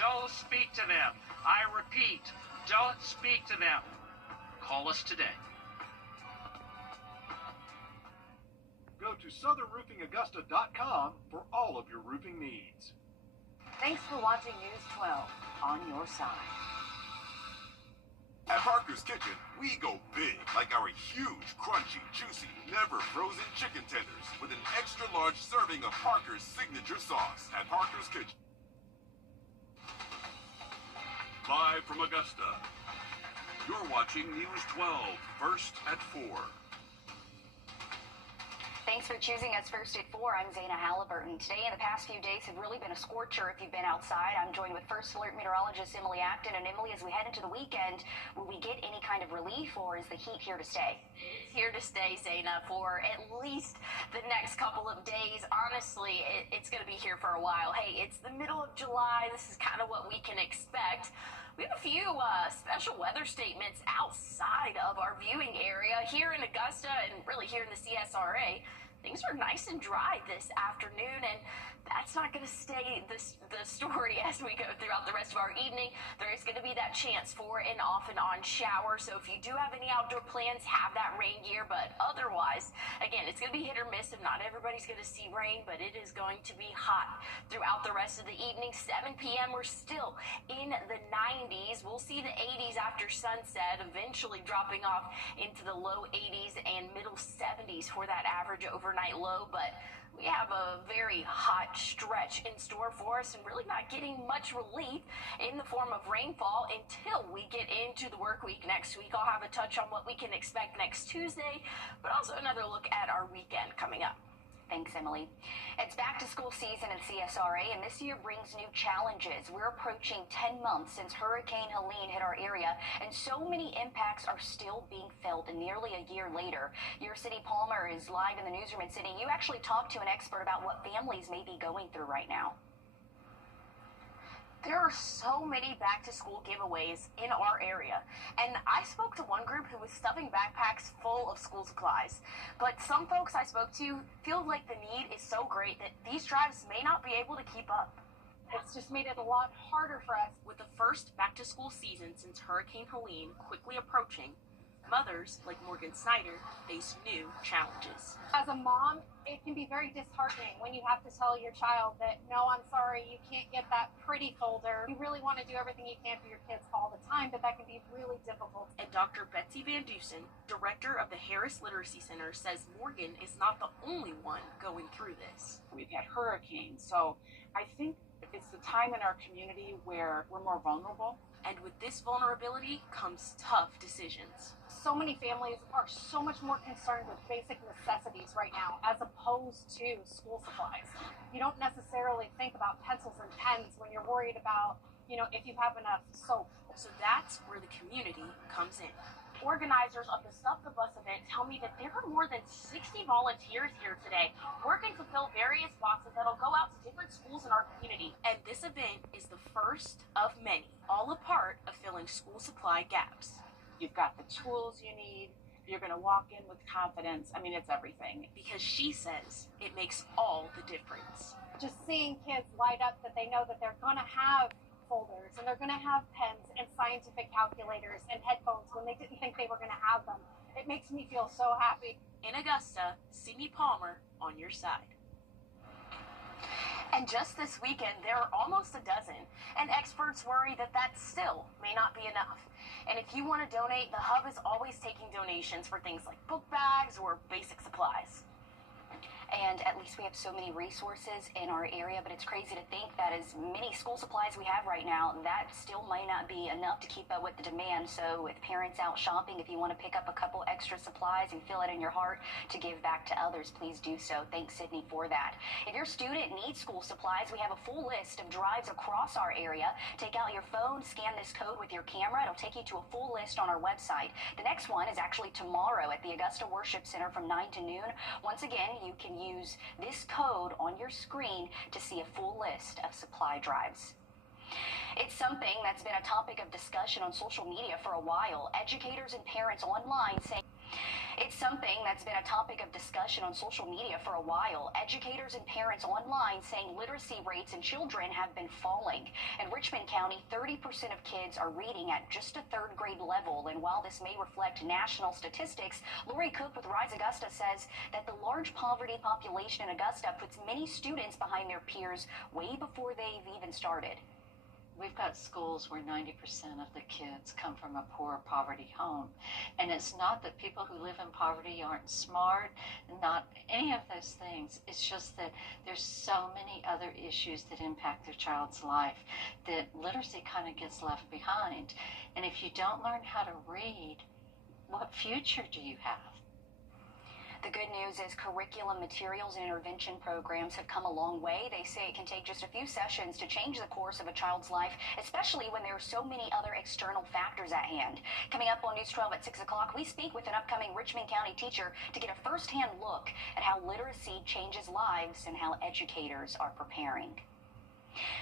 Don't speak to them. I repeat, don't speak to them. Call us today. Go to southernroofingaugusta.com for all of your roofing needs. Thanks for watching News 12 on your side. At Parker's Kitchen, we go big, like our huge, crunchy, juicy, never frozen chicken tenders with an extra large serving of Parker's signature sauce. At Parker's Kitchen. Live from Augusta, you're watching News 12, first at 4. Thanks for choosing us first at 4. I'm Zana Halliburton. Today and the past few days have really been a scorcher if you've been outside. I'm joined with First Alert meteorologist Emily Acton. And Emily, as we head into the weekend, will we get any kind of relief, or is the heat here to stay? It's here to stay, Zana, for at least the next couple of days. Honestly, it's going to be here for a while. Hey, it's the middle of July. This is kind of what we can expect. We have a few special weather statements outside of our viewing area here in Augusta and really here in the CSRA. Things are nice and dry this afternoon, and that's not going to stay the story as we go throughout the rest of our evening. There is going to be that chance for an off and on shower, so if you do have any outdoor plans, have that rain gear. But otherwise, again, it's going to be hit or miss, and not everybody's going to see rain, but it is going to be hot throughout the rest of the evening. 7 p.m., we're still in the 90s. We'll see the 80s after sunset, eventually dropping off into the low 80s and middle 70s for that average overnight low. But we have a very hot stretch in store for us and really not getting much relief in the form of rainfall until we get into the work week next week. I'll have a touch on what we can expect next Tuesday, but also another look at our weekend coming up. Thanks, Emily. It's back to school season in CSRA, and this year brings new challenges. We're approaching 10 months since Hurricane Helene hit our area, and so many impacts are still being felt nearly a year later. Your Sydney Palmer is live in the newsroom. And Sydney, you actually talked to an expert about what families may be going through right now. There are so many back-to-school giveaways in our area, and I spoke to one group who was stuffing backpacks full of school supplies. But some folks I spoke to feel like the need is so great that these drives may not be able to keep up. It's just made it a lot harder for us. With the first back-to-school season since Hurricane Helene quickly approaching, mothers like Morgan Snyder face new challenges. As a mom, it can be very disheartening when you have to tell your child that, no, I'm sorry, you can't get that pretty folder. You really want to do everything you can for your kids all the time, but that can be really difficult. And Dr. Betsy Van Dusen, director of the Harris Literacy Center, says Morgan is not the only one going through this. We've had hurricanes, so I think it's the time in our community where we're more vulnerable. And with this vulnerability comes tough decisions. So many families are so much more concerned with basic necessities right now as opposed to school supplies. You don't necessarily think about pencils and pens when you're worried about, if you have enough soap. So that's where the community comes in. Organizers of the Stuff the Bus event tell me that there are more than 60 volunteers here today working to fill various boxes that'll go out to different schools in our community. And this event is the first of many, all a part of filling school supply gaps. You've got the tools you need. You're going to walk in with confidence. I mean, it's everything. Because she says it makes all the difference. Just seeing kids light up that they know that they're going to have folders and they're going to have pens and scientific calculators and headphones when they didn't think they were going to have them. It makes me feel so happy. In Augusta, Sydney Palmer on your side. And just this weekend, there are almost a dozen, and experts worry that that still may not be enough. And if you want to donate, the Hub is always taking donations for things like book bags or basic supplies. And at least we have so many resources in our area, but it's crazy to think that as many school supplies we have right now, that still might not be enough to keep up with the demand. So with parents out shopping, if you want to pick up a couple extra supplies and feel it in your heart to give back to others, please do so. Thanks, Sydney, for that. If your student needs school supplies, we have a full list of drives across our area. Take out your phone, scan this code with your camera. It'll take you to a full list on our website. The next one is actually tomorrow at the Augusta Worship Center from 9 to noon. Once again, you can use this code on your screen to see a full list of supply drives. It's something that's been a topic of discussion on social media for a while. Educators and parents online say It's something that's been a topic of discussion on social media for a while. Educators and parents online saying literacy rates in children have been falling. In Richmond County, 30% of kids are reading at just a third grade level. And while this may reflect national statistics, Lori Cook with Rise Augusta says that the large poverty population in Augusta puts many students behind their peers way before they've even started. We've got schools where 90% of the kids come from a poor poverty home. And it's not that people who live in poverty aren't smart, not any of those things. It's just that there's so many other issues that impact their child's life that literacy kind of gets left behind. And if you don't learn how to read, what future do you have? The good news is curriculum materials and intervention programs have come a long way. They say it can take just a few sessions to change the course of a child's life, especially when there are so many other external factors at hand. Coming up on News 12 at 6 o'clock, we speak with an upcoming Richmond County teacher to get a first-hand look at how literacy changes lives and how educators are preparing.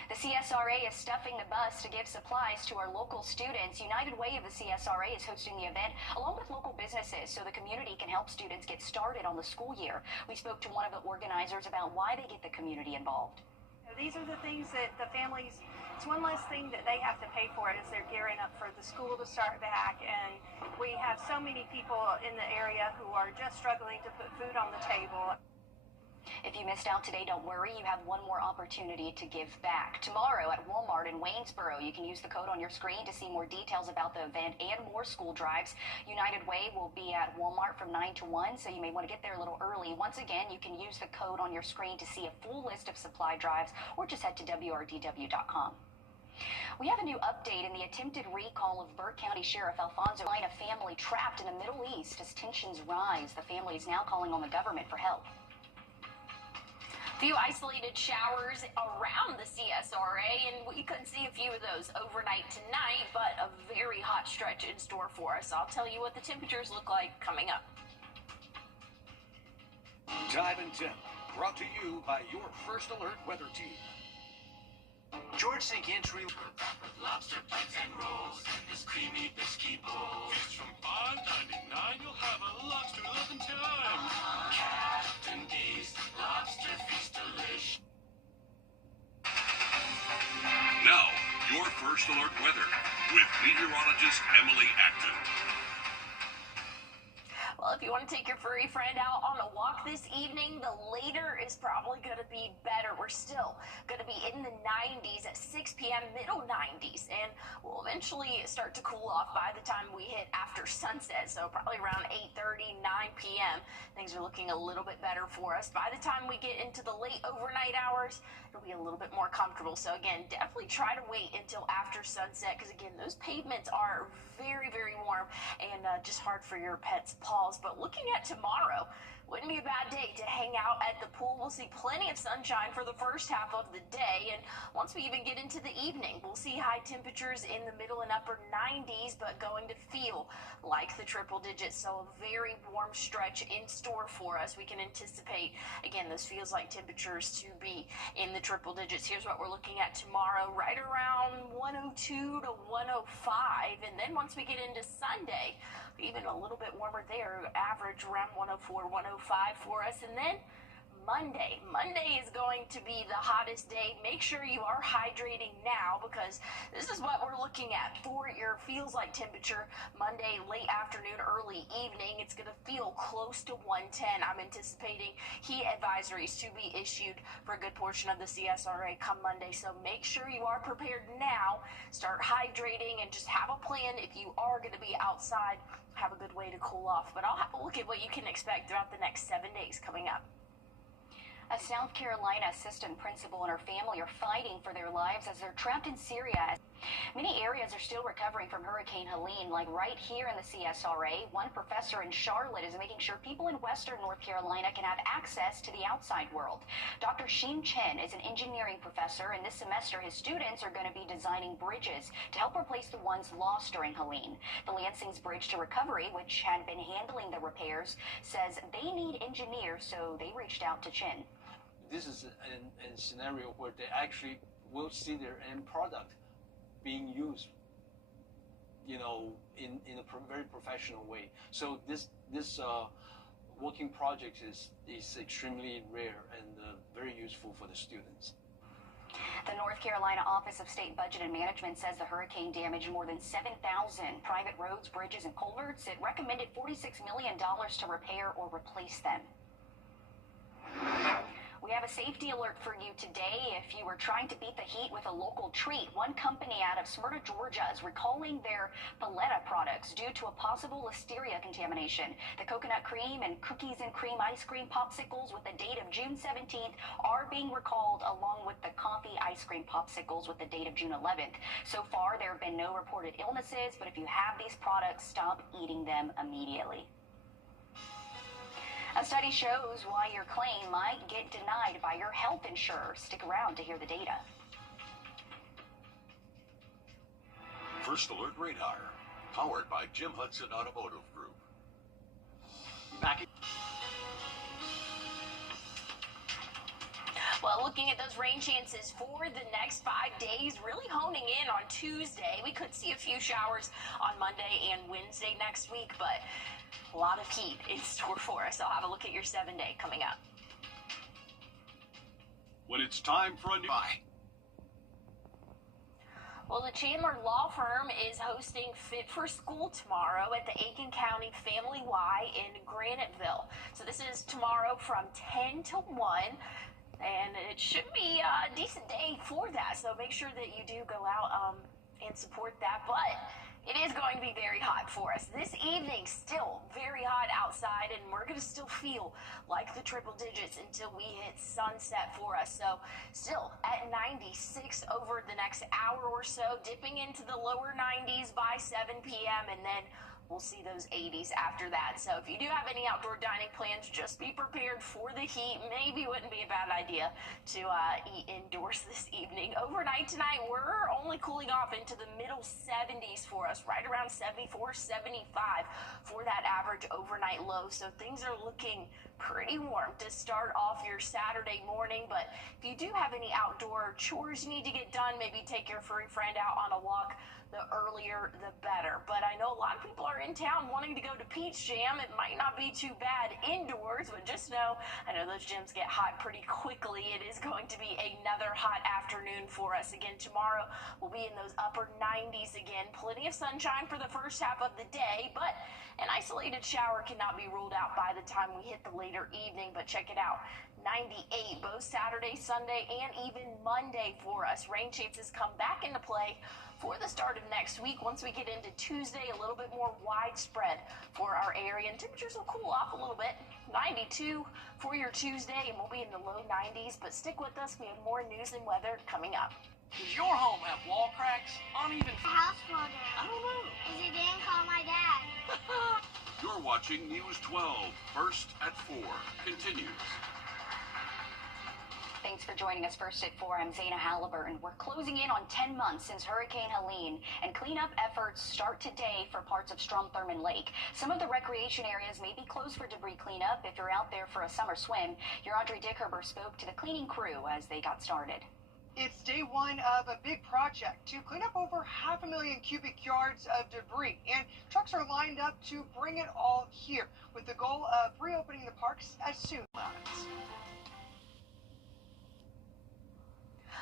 The CSRA is stuffing the bus to give supplies to our local students. United Way of the CSRA is hosting the event along with local businesses so the community can help students get started on the school year. We spoke to one of the organizers about why they get the community involved. These are the things that the families, it's one less thing that they have to pay for as they're gearing up for the school to start back. And we have so many people in the area who are just struggling to put food on the table. If you missed out today, don't worry. You have one more opportunity to give back. Tomorrow at Walmart in Waynesboro, you can use the code on your screen to see more details about the event and more school drives. United Way will be at Walmart from 9 to 1, so you may want to get there a little early. Once again, you can use the code on your screen to see a full list of supply drives, or just head to wrdw.com. We have a new update in the attempted recall of Burke County Sheriff Alfonso. A family trapped in the Middle East as tensions rise. The family is now calling on the government for help. Few isolated showers around the CSRA, and we could see a few of those overnight tonight, but a very hot stretch in store for us. I'll tell you what the temperatures look like coming up. Time and Temp, brought to you by your First Alert weather team. George St. Entry. Lobster bites and rolls in this creamy biscuit bowl. Feast from $5.99, you'll have a lobster loving time. Captain D's Lobster Feast Delish. Now, your First Alert weather with meteorologist Emily Acton. Well, if you want to take your furry friend out on a walk this evening, the later is probably going to be better. We're still going to be in the 90s at 6 p.m., middle 90s, and we'll eventually start to cool off by the time we hit after sunset, so probably around 8:30, 9 p.m. Things are looking a little bit better for us. By the time we get into the late overnight hours, it'll be a little bit more comfortable. So again, definitely try to wait until after sunset, because again, those pavements are very, very warm and just hard for your pet's paws. But looking at tomorrow, wouldn't be a bad day to hang out at the pool. We'll see plenty of sunshine for the first half of the day, and once we even get into the evening, we'll see high temperatures in the middle and upper 90s, but going to feel like the triple digits. So a very warm stretch in store for us. We can anticipate, again, those feels like temperatures to be in the triple digits. Here's what we're looking at tomorrow, right around 102 to 105, and then once we get into Sunday, even a little bit warmer there, average around 104, 105 for us. And then Monday is going to be the hottest day. Make sure you are hydrating now, because this is what we're looking at for your feels like temperature. Monday, late afternoon, early evening, it's going to feel close to 110. I'm anticipating heat advisories to be issued for a good portion of the CSRA come Monday. So make sure you are prepared now. Start hydrating and just have a plan if you are going to be outside. Have a good way to cool off. But I'll have a look at what you can expect throughout the next 7 days coming up. A South Carolina assistant principal and her family are fighting for their lives as they're trapped in Syria. Many areas are still recovering from Hurricane Helene, like right here in the CSRA. One professor in Charlotte is making sure people in western North Carolina can have access to the outside world. Dr. Shin Chen is an engineering professor, and this semester his students are going to be designing bridges to help replace the ones lost during Helene. The Lansing's Bridge to Recovery, which had been handling the repairs, says they need engineers, so they reached out to Chen. This is a scenario where they actually will see their end product being used in a very professional way. So this working project is extremely rare and very useful for the students. The North Carolina Office of State Budget and Management says the hurricane damaged more than 7,000 private roads, bridges, and culverts. It recommended $46 million to repair or replace them. We have a safety alert for you today. If you were trying to beat the heat with a local treat, one company out of Smyrna, Georgia is recalling their Paletta products due to a possible listeria contamination. The coconut cream and cookies and cream ice cream popsicles with the date of June 17th are being recalled, along with the coffee ice cream popsicles with the date of June 11th. So far, there have been no reported illnesses, but if you have these products, stop eating them immediately. A study shows why your claim might get denied by your health insurer. Stick around to hear the data. First Alert Radar, powered by Jim Hudson Automotive Group. Well, looking at those rain chances for the next 5 days, really honing in on Tuesday. We could see a few showers on Monday and Wednesday next week, but a lot of heat in store for us. I'll have a look at your 7-day coming up. When it's time for a new... Well, the Chandler Law Firm is hosting Fit for School tomorrow at the Aiken County Family Y in Graniteville. So this is tomorrow from 10 to 1. And it should be a decent day for that, so make sure that you do go out and support that. But it is going to be very hot for us. This evening, still very hot outside, and we're going to still feel like the triple digits until we hit sunset for us. So still at 96 over the next hour or so, dipping into the lower 90s by 7 p.m., and then we'll see those 80s after that. So if you do have any outdoor dining plans, just be prepared for the heat. Maybe it wouldn't be a bad idea to eat indoors this evening. Overnight tonight, we're only cooling off into the middle 70s for us, right around 74, 75 for that average overnight low. So things are looking pretty warm to start off your Saturday morning. But if you do have any outdoor chores you need to get done, maybe take your furry friend out on a walk, the earlier the better. But I know a lot of people are in town wanting to go to Peach Jam. It might not be too bad indoors, but just know, I know those gyms get hot pretty quickly. It is going to be another hot afternoon for us. Again, tomorrow we'll be in those upper 90s again. Plenty of sunshine for the first half of the day, but an isolated shower cannot be ruled out by the time we hit the later evening. But check it out, 98 both Saturday, Sunday, and even Monday for us. Rain chances come back into play for the start of next week. Once we get into Tuesday, a little bit more widespread for our area, and temperatures will cool off a little bit. 92 for your Tuesday, and we'll be in the low 90s. But stick with us. We have more news and weather coming up. Does your home have wall cracks? Uneven... The house fell down. I don't know. Because he didn't call my dad. You're watching News 12, first at 4. Continues. Thanks for joining us. First at 4, I'm Zaina Halliburton. We're closing in on 10 months since Hurricane Helene, and cleanup efforts start today for parts of Strom-Thurmond Lake. Some of the recreation areas may be closed for debris cleanup. If you're out there for a summer swim, your Audrey Dickherber spoke to the cleaning crew as they got started. It's day one of a big project to clean up over 500,000 cubic yards of debris, and trucks are lined up to bring it all here with the goal of reopening the parks as soon as.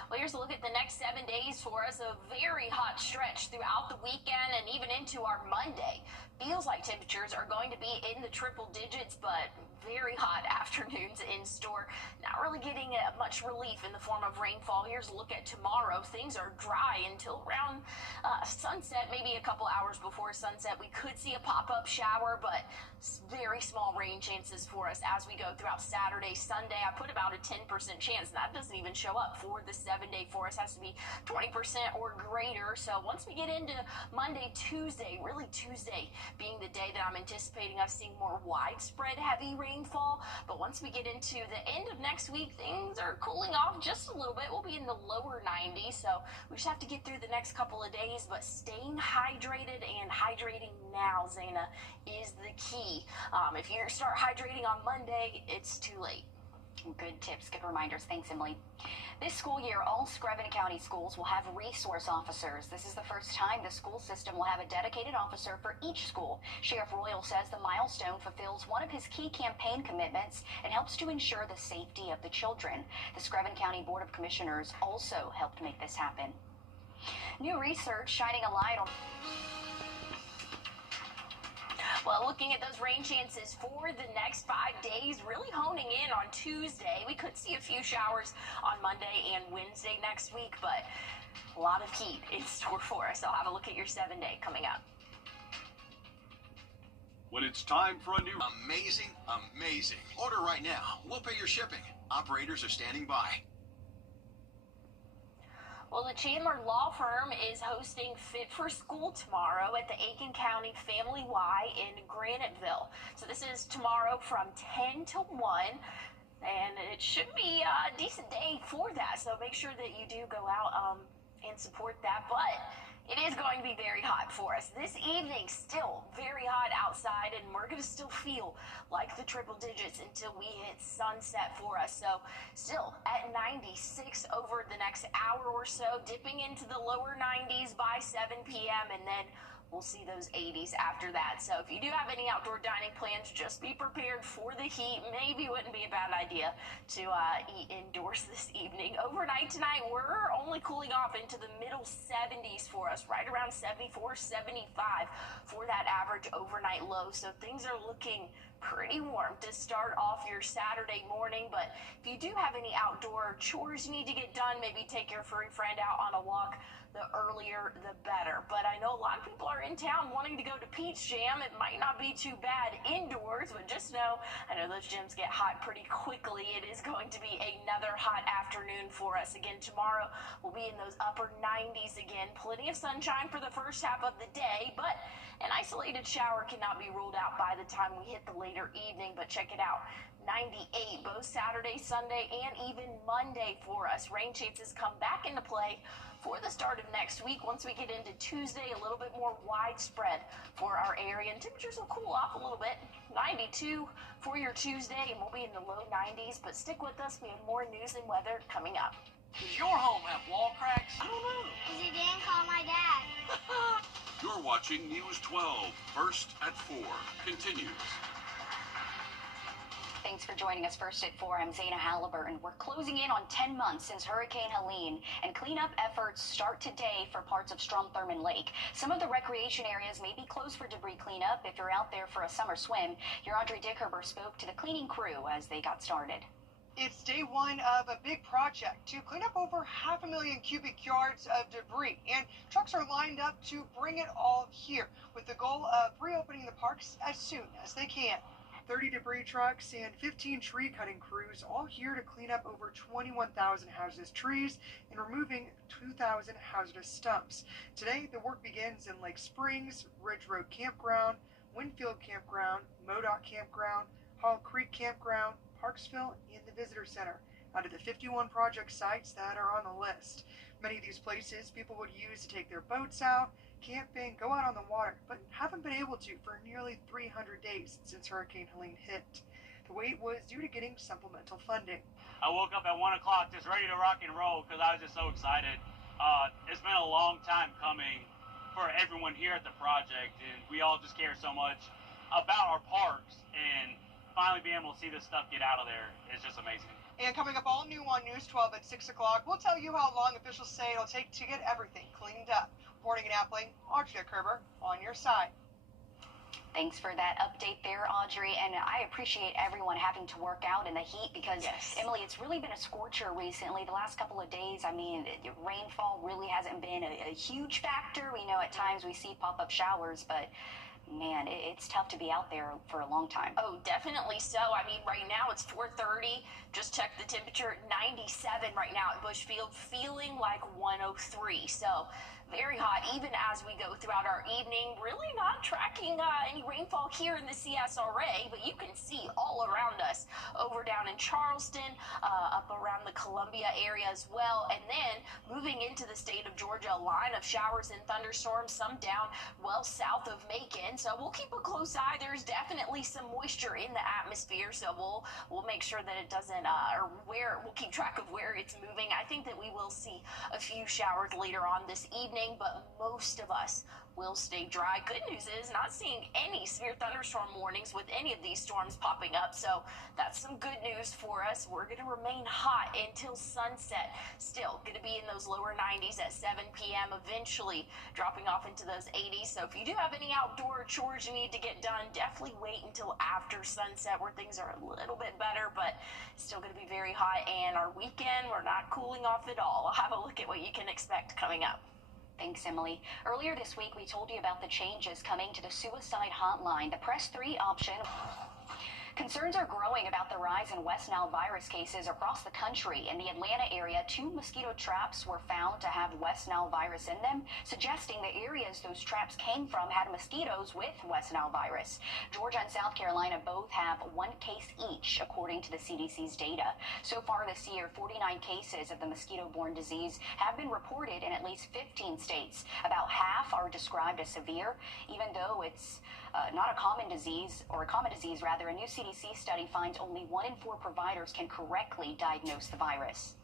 Well, here's a look at the next 7 days for us. A very hot stretch throughout the weekend and even into our Monday. Feels like temperatures are going to be in the triple digits, but very hot afternoons in store. Not really getting much relief in the form of rainfall. Here's a look at tomorrow. Things are dry until around sunset, maybe a couple hours before sunset. We could see a pop-up shower, but very small rain chances for us as we go throughout Saturday, Sunday. I put about a 10% chance, and that doesn't even show up for the 7-day for us. Has to be 20% or greater. So once we get into Monday, Tuesday, really Tuesday being the day that I'm anticipating us seeing more widespread heavy rainfall. But once we get into the end of next week, things are cooling off just a little bit. We'll be in the lower 90s, so we just have to get through the next couple of days. But staying hydrated and hydrating now, Zaina, is the key. If you start hydrating on Monday, it's too late. Good tips, good reminders. Thanks, Emily. This school year, all Screven County schools will have resource officers. This is the first time the school system will have a dedicated officer for each school. Sheriff Royal says the milestone fulfills one of his key campaign commitments and helps to ensure the safety of the children. The Screven County Board of Commissioners also helped make this happen. New research shining a light on... Well, looking at those rain chances for the next 5 days, really honing in on Tuesday. We could see a few showers on Monday and Wednesday next week, but a lot of heat in store for us. I'll have a look at your 7-day coming up. When it's time for a new... Amazing, amazing. Order right now. We'll pay your shipping. Operators are standing by. Well, the Chandler Law Firm is hosting Fit for School tomorrow at the Aiken County Family Y in Graniteville. So this is tomorrow from 10 to 1, and it should be a decent day for that. So make sure that you do go out and support that. But it is going to be very hot for us. This evening, still very hot outside, and we're going to still feel like the triple digits until we hit sunset for us. So still at 96 over the next hour or so, dipping into the lower 90s by 7 p.m., and then we'll see those 80s after that. So if you do have any outdoor dining plans, just be prepared for the heat. Maybe it wouldn't be a bad idea to eat indoors this evening. Overnight tonight, we're only cooling off into the middle 70s for us, right around 74, 75 for that average overnight low. So things are looking pretty warm to start off your Saturday morning. But if you do have any outdoor chores you need to get done, maybe take your furry friend out on a walk, the earlier the better. But I know a lot of people are in town wanting to go to Peach Jam. It might not be too bad indoors, but just know, I know those gyms get hot pretty quickly. It is going to be another hot afternoon for us. Again, tomorrow we'll be in those upper 90s again. Plenty of sunshine for the first half of the day, but an isolated shower cannot be ruled out by the time we hit the later evening. But check it out. 98 both Saturday, Sunday, and even Monday for us. Rain chances come back into play for the start of next week. Once we get into Tuesday, a little bit more widespread for our area, and temperatures will cool off a little bit. 92 for your Tuesday, and we'll be in the low 90s. But stick with us. We have more news and weather coming up. Does your home have wall cracks? I don't know. Because he didn't call my dad. You're watching News 12, first at 4. Continues. Thanks for joining us. First at 4, I'm Zaina Halliburton. We're closing in on 10 months since Hurricane Helene, and cleanup efforts start today for parts of Strom-Thurmond Lake. Some of the recreation areas may be closed for debris cleanup. If you're out there for a summer swim, your Audrey Dickerber spoke to the cleaning crew as they got started. It's day one of a big project to clean up over 500,000 cubic yards of debris, and trucks are lined up to bring it all here with the goal of reopening the parks as soon as they can. 30 debris trucks and 15 tree cutting crews all here to clean up over 21,000 hazardous trees and removing 2,000 hazardous stumps. Today, the work begins in Lake Springs, Ridge Road Campground, Winfield Campground, Modoc Campground, Hall Creek Campground, Parksville, and the Visitor Center, out of the 51 project sites that are on the list. Many of these places people would use to take their boats out, camping, go out on the water, but haven't been able to for nearly 300 days since Hurricane Helene hit. The wait was due to getting supplemental funding. I woke up at 1 o'clock just ready to rock and roll because I was just so excited. It's been a long time coming for everyone here at the project, and we all just care so much about our parks, and finally being able to see this stuff get out of there is just amazing. And coming up all new on News 12 at 6 o'clock, we'll tell you how long officials say it'll take to get everything cleaned up. Reporting in Appling, Audrey Dickerber on your side. Thanks for that update there, Audrey. And I appreciate everyone having to work out in the heat because, Emily, it's really been a scorcher recently. The last couple of days, I mean, rainfall really hasn't been a huge factor. We know at times we see pop-up showers, but man, it's tough to be out there for a long time. Oh, definitely so. I mean, right now it's 4:30. Just checked the temperature, 97 right now at Bushfield, feeling like 103. So very hot even as we go throughout our evening. Really not tracking any rainfall here in the CSRA, but you can see all around us over down in Charleston, up around the Columbia area as well. And then moving into the state of Georgia, a line of showers and thunderstorms, some down well south of Macon. weekend, so we'll keep a close eye. There's definitely some moisture in the atmosphere, so we'll make sure that it doesn't, we'll keep track of where it's moving. I think that we will see a few showers later on this evening, but most of us will stay dry. Good news is not seeing any severe thunderstorm warnings with any of these storms popping up, so that's some good news for us. We're going to remain hot until sunset. Still going to be in those lower 90s at 7 p.m., eventually dropping off into those 80s. So if you do have any outdoor chores you need to get done, definitely wait until after sunset where things are a little bit better, but still going to be very hot. And our weekend, we're not cooling off at all. I'll have a look at what you can expect coming up. Thanks, Emily. Earlier this week, we told you about the changes coming to the suicide hotline, the Press 3 option. Concerns are growing about the rise in West Nile virus cases across the country. In the Atlanta area, 2 mosquito traps were found to have West Nile virus in them, suggesting the areas those traps came from had mosquitoes with West Nile virus. Georgia and South Carolina both have 1 case each, according to the CDC's data. So far this year, 49 cases of the mosquito-borne disease have been reported in at least 15 states. About half are described as severe, even though it's not a common disease, rather. A new CDC study finds only 1 in 4 providers can correctly diagnose the virus.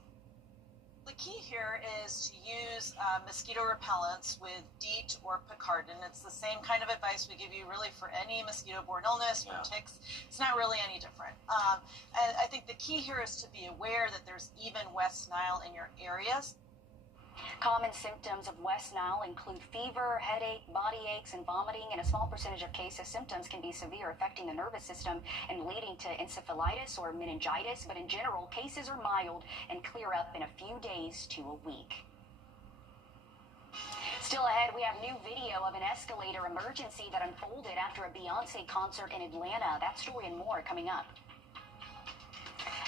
The key here is to use mosquito repellents with DEET or Picaridin. It's the same kind of advice we give you really for any mosquito-borne illness, for ticks. It's not really any different. And I think the key here is to be aware that there's even West Nile in your areas. Common symptoms of West Nile include fever, headache, body aches, and vomiting. In a small percentage of cases, symptoms can be severe, affecting the nervous system and leading to encephalitis or meningitis. But in general, cases are mild and clear up in a few days to a week. Still ahead, we have new video of an escalator emergency that unfolded after a Beyonce concert in Atlanta. That story and more coming up.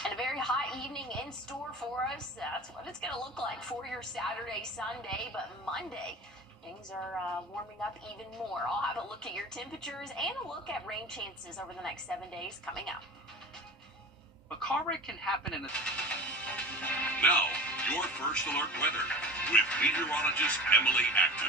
And a very hot evening in store for us. That's what it's going to look like for your Saturday, Sunday. But Monday, things are warming up even more. I'll have a look at your temperatures and a look at rain chances over the next 7 days coming up. A car wreck can happen in the... Now, your first alert weather with meteorologist Emily Acton.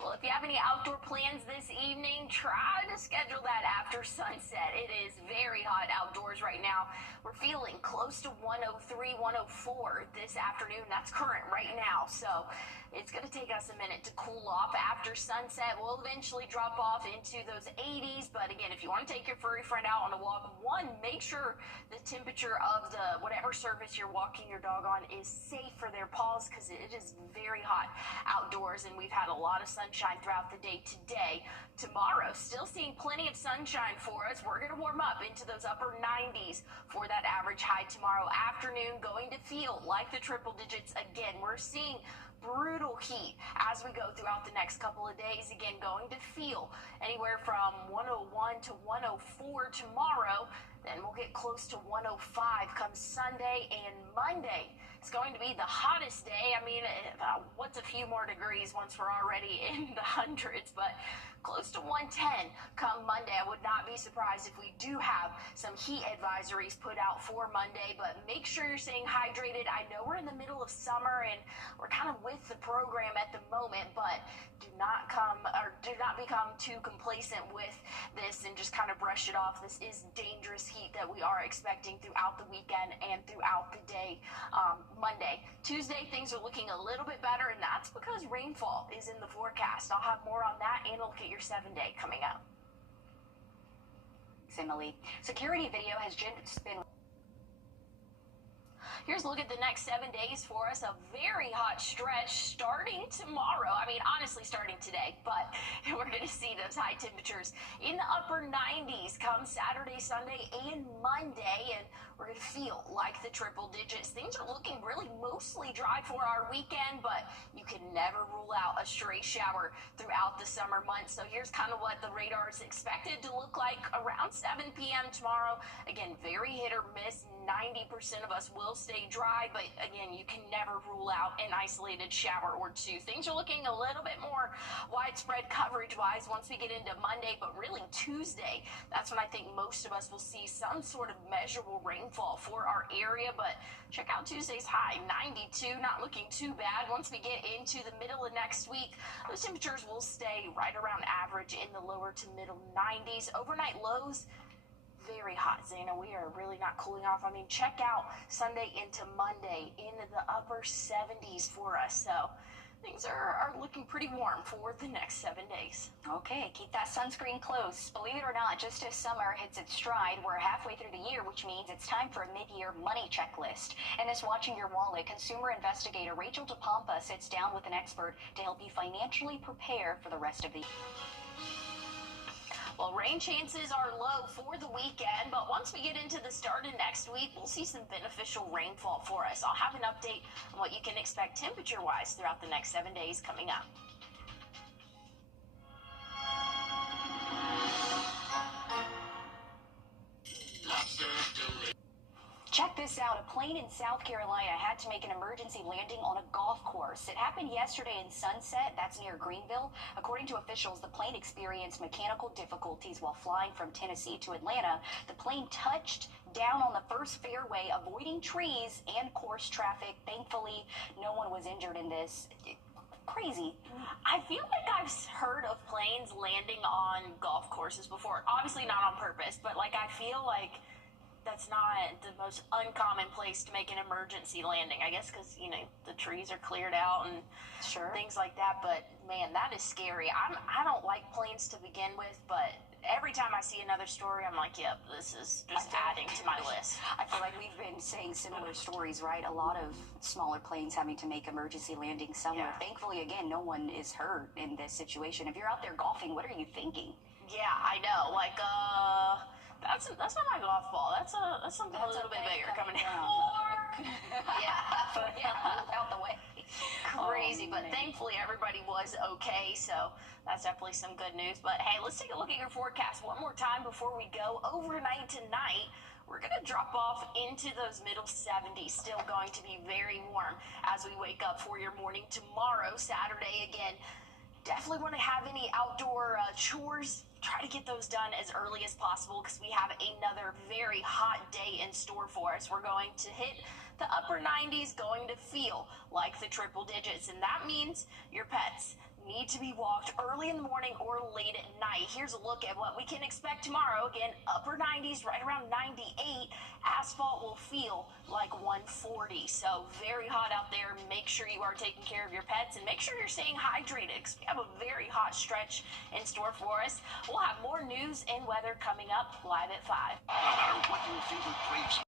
Well, if you have any outdoor plans this evening, try to schedule that after sunset. It is very hot outdoors right now. We're feeling close to 103, 104 this afternoon. That's current right now. So it's going to take us a minute to cool off after sunset. We'll eventually drop off into those 80s. But again, if you want to take your furry friend out on a walk, make sure the temperature of the whatever surface you're walking your dog on is safe for their paws, because it is very hot outdoors and we've had a lot of sunshine throughout the day today. Tomorrow, still seeing plenty of sunshine for us. We're going to warm up into those upper 90s for that average high tomorrow afternoon. Going to feel like the triple digits again. We're seeing brutal heat as we go throughout the next couple of days. Again, going to feel anywhere from 101 to 104 tomorrow. Then we'll get close to 105 come Sunday and Monday. It's going to be the hottest day. I mean, what's a few more degrees once we're already in the hundreds, but close to 110 come Monday. I would not be surprised if we do have some heat advisories put out for Monday, but make sure you're staying hydrated. I know we're in the middle of summer and we're kind of with the program at the moment, but do not become too complacent with this and just kind of brush it off. This is dangerous heat that we are expecting throughout the weekend and throughout the day. Monday, Tuesday, things are looking a little bit better, and that's because rainfall is in the forecast. I'll have more on that and a look at your 7-day coming up. Emily, security video has just been... Here's a look at the next 7 days for us. A very hot stretch starting tomorrow. I mean, honestly, starting today, but we're going to see those high temperatures in the upper 90s come Saturday, Sunday, and Monday, and we're going to feel like the triple digits. Things are looking really mostly dry for our weekend, but you can never rule out a stray shower throughout the summer months. So here's kind of what the radar is expected to look like around 7 p.m. tomorrow. Again, very hit or miss. 90% of us will stay stay dry, but again, you can never rule out an isolated shower or two. Things are looking a little bit more widespread coverage-wise once we get into Monday, but really Tuesday, that's when I think most of us will see some sort of measurable rainfall for our area. But check out Tuesday's high, 92, not looking too bad. Once we get into the middle of next week, those temperatures will stay right around average in the lower to middle 90s. Overnight lows, very hot, Zana. We are really not cooling off. I mean, check out Sunday into Monday into the upper 70s for us. So things are looking pretty warm for the next 7 days. Okay, keep that sunscreen close. Believe it or not, just as summer hits its stride, we're halfway through the year, which means it's time for a mid-year money checklist. And this Watching Your Wallet, consumer investigator Rachel DePompa sits down with an expert to help you financially prepare for the rest of the year. Well, rain chances are low for the weekend, but once we get into the start of next week, we'll see some beneficial rainfall for us. I'll have an update on what you can expect temperature-wise throughout the next 7 days coming up. Check this out. A plane in South Carolina had to make an emergency landing on a golf course. It happened yesterday in Sunset, that's near Greenville. According to officials, the plane experienced mechanical difficulties while flying from Tennessee to Atlanta. The plane touched down on the first fairway, avoiding trees and course traffic. Thankfully, no one was injured in this. Crazy. I feel like I've heard of planes landing on golf courses before. Obviously not on purpose, but like I feel like that's not the most uncommon place to make an emergency landing. I guess because, you know, the trees are cleared out and things like that. But, man, that is scary. I don't like planes to begin with, but every time I see another story, I'm like, yep, this is just adding to my list. I feel like we've been saying similar stories, right? A lot of smaller planes having to make emergency landings somewhere. Yeah. Thankfully, again, no one is hurt in this situation. If you're out there golfing, what are you thinking? Yeah, I know. Like, that's not my golf ball. That's something a little bit bigger coming down. Out the way. Crazy, but thankfully everybody was okay, so that's definitely some good news. But hey, let's take a look at your forecast one more time before we go. Overnight tonight, we're going to drop off into those middle 70s. Still going to be very warm as we wake up for your morning tomorrow, Saturday again. Definitely want to have any outdoor chores. Try to get those done as early as possible because we have another very hot day in store for us. We're going to hit the upper 90s, going to feel like the triple digits, and that means your pets need to be walked early in the morning or late at night. Here's a look at what we can expect tomorrow. Again, upper 90s, right around 98. Asphalt will feel like 140. So very hot out there. Make sure you are taking care of your pets and make sure you're staying hydrated because we have a very hot stretch in store for us. We'll have more news and weather coming up live at 5. No matter what your favorite place